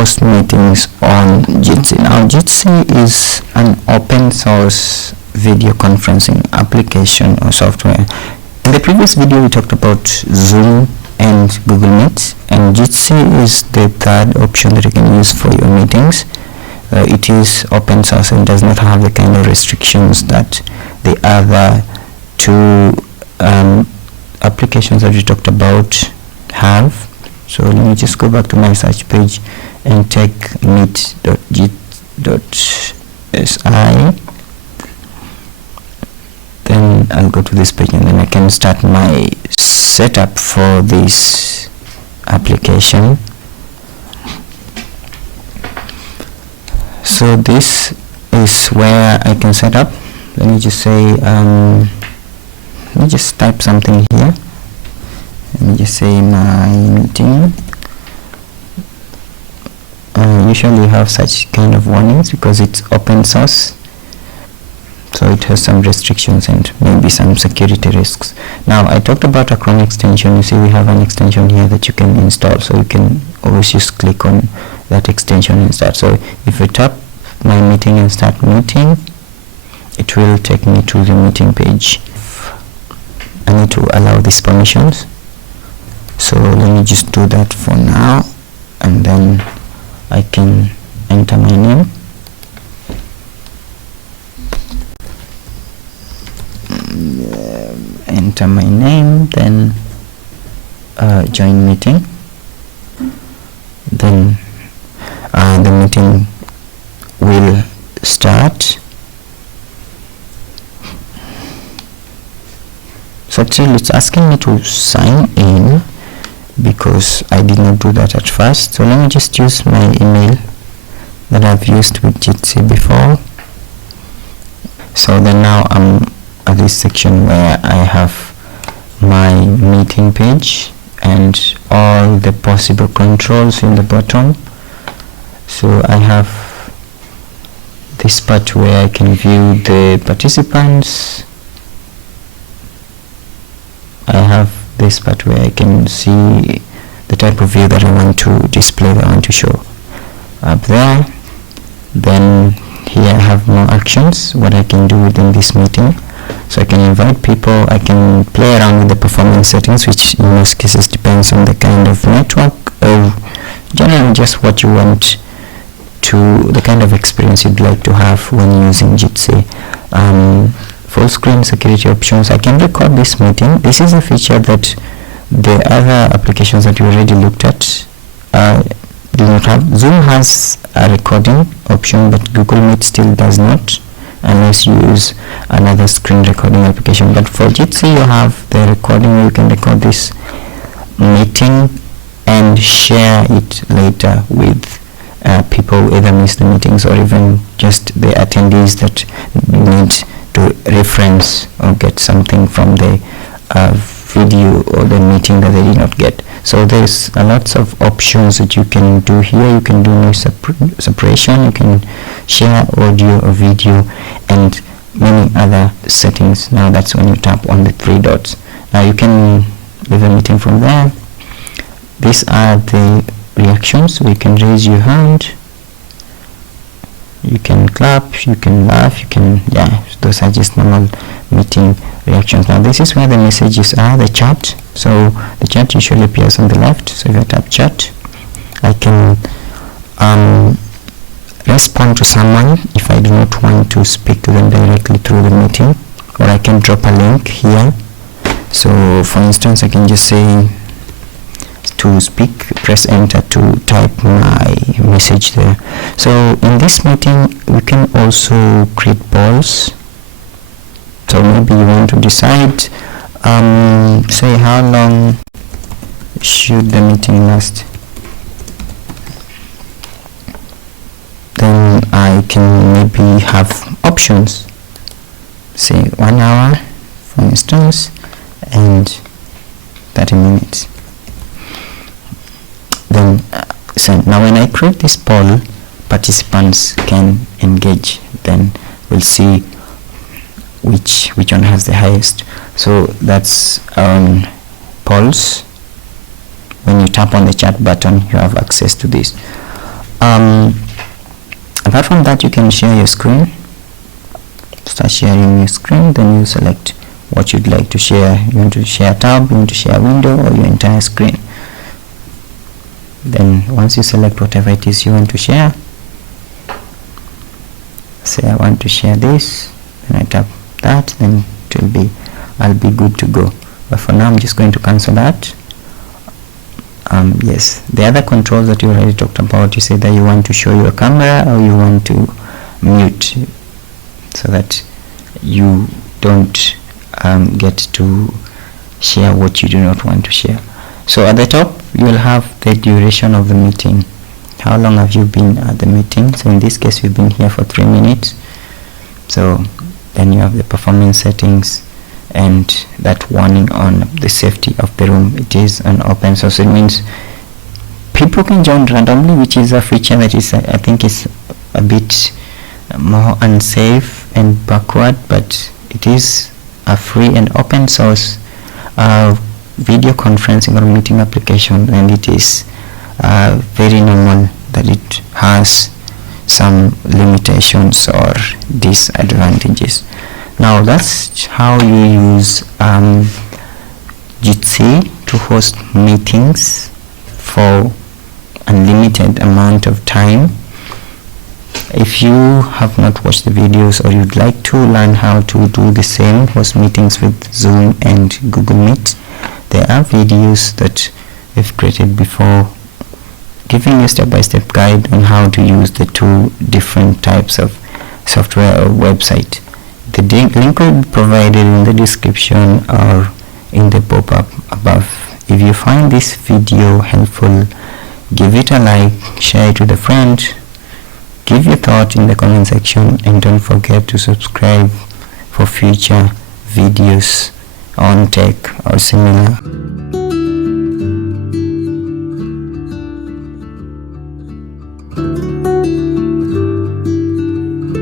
host meetings on Jitsi. Now Jitsi is an open source video conferencing application or software. In the previous video we talked about Zoom and Google Meet, and Jitsi is the third option that you can use for your meetings. It is open source and does not have the kind of restrictions that the other two applications that we talked about have. So let me just go back to my search page and take meet.git.si. Then I'll go to this page and then I can start my setup for this application. So this is where I can set up. Let me just say let me just type something here. Let me just say my meeting. Usually you have such kind of warnings because it's open source, so it has some restrictions and maybe some security risks. Now I talked about a Chrome extension. You see we have an extension here that you can install, so you can always just click on that extension and start. So if I tap my meeting and start meeting, it will take me to the meeting page. I need to allow these permissions, so let me just do that for now, and then I can enter my name. Enter my name, then join meeting. Then the meeting will start. So actually it's asking me to sign in because I did not do that at first. So let me just use my email that I've used with Jitsi before. So then now I'm at this section where I have my meeting page and all the possible controls in the bottom. So I have this part where I can view the participants. I have this part where I can see the type of view that I want to display, that I want to show up there. Then here I have more actions, what I can do within this meeting. So I can invite people, I can play around with the performance settings, which in most cases depends on the kind of network or generally just what you want to, the kind of experience you'd like to have when using Jitsi. Full screen security options. I can record this meeting. This is a feature that the other applications that we already looked at do not have. Zoom has a recording option, but Google Meet still does not, unless you use another screen recording application. But for Jitsi you have the recording where you can record this meeting and share it later with people who either miss the meetings or even just the attendees that need to reference or get something from the video or the meeting that they did not get. So there's lots of options that you can do here. You can do noise separation, you can share audio or video, and many other settings. Now that's when you tap on the three dots. Now you can leave a meeting from there. These are the reactions. We can raise your hand, you can clap, you can laugh, you can, yeah, those are just normal meeting reactions. Now this is where the messages are, the chat. So the chat usually appears on the left. So if I tap chat, I can respond to someone if I do not want to speak to them directly through the meeting, or I can drop a link here. So for instance, I can just say to speak, press enter to type my message there. So in this meeting we can also create polls. So maybe you want to decide, say how long should the meeting last. Then I can maybe have options, say 1 hour for instance, and 30 minutes. Then so now when I create this poll, participants can engage. Then we'll see which one has the highest. So that's polls. When you tap on the chat button, you have access to this. Apart from that, you can share your screen. Start sharing your screen, then you select what you'd like to share. You want to share a tab, you want to share a window, or your entire screen. Then once you select whatever it is you want to share, say I want to share this, then I tap that, then I'll be good to go. But for now I'm just going to cancel that. Yes, the other controls that you already talked about, you say that you want to show your camera or you want to mute, so that you don't get to share what you do not want to share. So at the top you will have the duration of the meeting. How long have you been at the meeting? So in this case we've been here for 3 minutes. So then you have the performance settings and that warning on the safety of the room. It is an open source. It means people can join randomly, which is a feature that is, I think, is a bit more unsafe and backward, but it is a free and open source video conferencing or meeting application, and it is very normal that it has some limitations or disadvantages. Now that's how you use Jitsi to host meetings for unlimited amount of time. If you have not watched the videos or you'd like to learn how to do the same, host meetings with Zoom and Google Meet, there are videos that we've created before giving you a step-by-step guide on how to use the two different types of software or website. The link will be provided in the description or in the pop-up above. If you find this video helpful, give it a like, share it with a friend, give your thought in the comment section, and don't forget to subscribe for future videos on tech or similar.